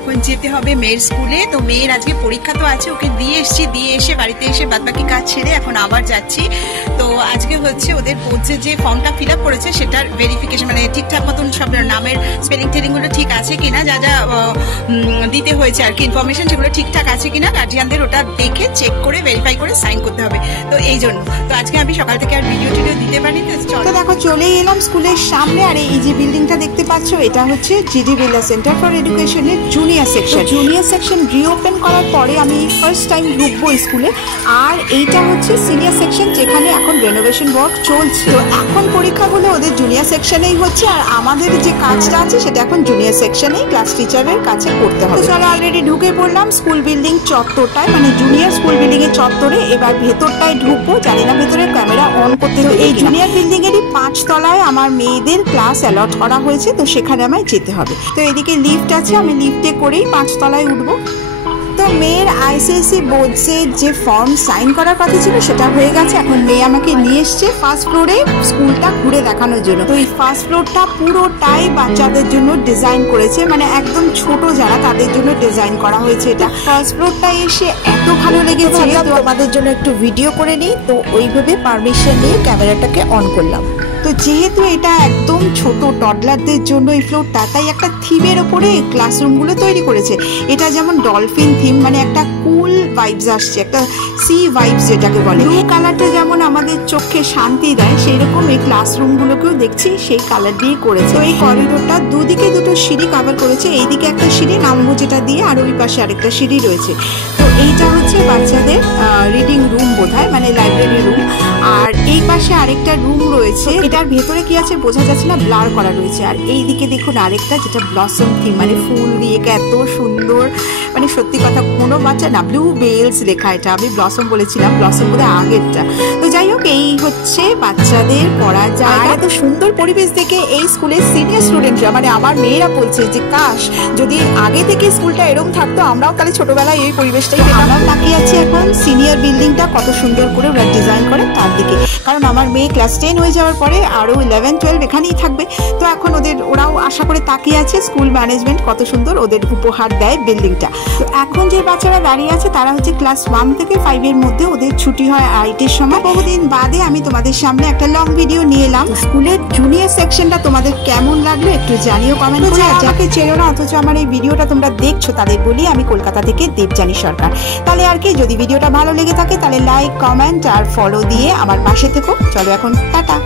এখন যেতে হবে মেয়ের স্কুলে। তো মেয়ের আজকে পরীক্ষা তো আছে, ওকে দিয়ে এসছি, দিয়ে এসে বাড়িতে এসে বাদবাকি কাজ ছেড়ে এখন আবার যাচ্ছি। তো আজকে হচ্ছে ওদের পোর্টসে যে ফর্মটা ফিল আপ করেছে সেটার ভেরিফিকেশন, মানে ঠিকঠাক মতন সব নামের স্পেলিং টেলিংগুলো ঠিক আছে কিনা, যা যা দিতে হয়েছে আর কি ইনফরমেশন সেগুলো ঠিকঠাক আছে কিনা গার্জিয়ানদের ওটা দেখে চেক করে ভেরিফাই করে সাইন করতে হবে। তো এই জন্য তো আজকে আমি সকাল থেকে আর ভিডিও টিডিও দিতে পারি। তো দেখো চলেই এলাম স্কুলের সামনে। আর এই যে বিল্ডিংটা দেখতে পাচ্ছ এটা হচ্ছে জিডি বিড়লা সেন্টার ফর এডুকেশনের junior section. Junior section reopen করার পরে আমি ফার্স্ট টাইম ঢুকবো স্কুলে। আর এইটা হচ্ছে সিনিয়র সেকশন যেখানে এখন রেনোভেশন ওয়ার্ক চলছে। তো এখন পরীক্ষাগুলো ওদের জুনিয়র সেকশনেই হচ্ছে, আর আমাদের যে কাজটা আছে সেটা এখন জুনিয়র সেকশনেই ক্লাস টিচারের কাছে করতে হবে। চলো অলরেডি ঢুকে পড়লাম স্কুল বিল্ডিং চত্বরটায়, মানে জুনিয়র স্কুল বিল্ডিং এর চত্বরে। এবার ভেতরটায় ঢুকবো, জানি না ভেতরের ক্যামেরা অন করতে হবে। এই জুনিয়র বিল্ডিং এরই 5 তলায় আমার মেয়েদের ক্লাস অ্যালট করা হয়েছে, তো সেখানে আমায় যেতে হবে। তো এদিকে লিফট আছে, আমি লিফটে করেই 5 তলায় উঠবো। তো মেয়ের আইসিএসসি বোর্ডসের যে ফর্ম সাইন করার কথা ছিল সেটা হয়ে গেছে। এখন মেয়ে আমাকে নিয়ে এসছে ফার্স্ট ফ্লোরে স্কুলটা ঘুরে দেখানোর জন্য। তো এই ফার্স্ট ফ্লোরটা পুরোটাই বাচ্চাদের জন্য ডিজাইন করেছে, মানে একদম ছোট যারা তাদের জন্য ডিজাইন করা হয়েছে। এটা ফার্স্ট ফ্লোরটা এসে এত ভালো লেগেছে, তো আমাদের জন্য একটু ভিডিও করে নিই। তো ওইভাবে পারমিশন নিয়ে ক্যামেরাটাকে অন করলাম। তো যেহেতু এটা একদম ছোট টডলারদের জন্য এই ফ্লোরটা, তাই একটা থিমের ওপরে ক্লাসরুমগুলো তৈরি করেছে। এটা যেমন ডলফিন থিম, মানে একটা কুল ভাইবস আসছে, একটা সি ভাইবস যেটাকে বলে। ব্লু কালারটা যেমন আমাদের চোখে শান্তি দেয়, সেই রকম এই ক্লাসরুমগুলোকেও দেখছি সেই কালার দিয়ে করেছে। তো এই করিডোরটা দুদিকে দুটো সিঁড়ি কভার করেছে, এইদিকে একটা সিঁড়ি নামবো যেটা দিয়ে, আর ওই পাশে আরেকটা সিঁড়ি রয়েছে। তো এইটা হচ্ছে বাচ্চাদের রিডিং রুম বোধহয়, মানে লাইব্রেরি রুম। আর এই পাশে আরেকটা রুম রয়েছে, এটার ভেতরে কি আছে বোঝা যাচ্ছে না, ব্লার করা রয়েছে। আর এইদিকে দেখুন আরেকটা যেটা ব্লসম থিম, মানে ফুল দিয়ে এত সুন্দর, মানে সত্যি কথা কোনো বাচ্চা না, ব্লু বেলস লেখা, এটা আমি ব্লসম বলেছিলাম, ব্লসম বলে আগেরটা। তো যাই হোক, এই হচ্ছে বাচ্চাদের পড়ার জায়গা। এত সুন্দর পরিবেশ দেখে এই স্কুলের সিনিয়র স্টুডেন্টরা, মানে আমার মেয়েরা বলছে যে কাশ যদি আগে থেকে স্কুলটা এরকম থাকতো, আমরাও তাহলে ছোটবেলায় এই পরিবেশটাই আমরাও তাকিয়ে আছি এখন সিনিয়র বিল্ডিংটা কত সুন্দর করে ওরা ডিজাইন করে তার দিকে। কারণ আমার মেয়ে ক্লাস 10 হয়ে যাওয়ার পরে আরও 11-12 এখানেই থাকবে। তো এখন ওরাও আশা করে তাকিয়ে আছে স্কুল ম্যানেজমেন্ট কত সুন্দর ওদের উপহার দেয় বিল্ডিংটা। তো এখন যে বাচ্চারা দাঁড়িয়ে আছে তারা হচ্ছে ক্লাস 1 থেকে 5 এর মধ্যে, ওদের ছুটি হয় আইটির সময়। বহুদিন বাদে আমি তোমাদের সামনে একটা লং ভিডিও নিয়ে এলাম। স্কুলের জুনিয়র সেকশনটা তোমাদের কেমন লাগলো একটু জানিও কমেন্ট করে। আর যাকে চেনো না অথচ আমার এই ভিডিওটা তোমরা দেখছো তাদের বলি আমি কলকাতা থেকে দেবযানী সরকার। তাহলে আর কি, যদি ভিডিওটা ভালো লেগে থাকে তাহলে লাইক, কমেন্ট আর ফলো দিয়ে আমার পাশে থেকো। চলো এখন টাটা।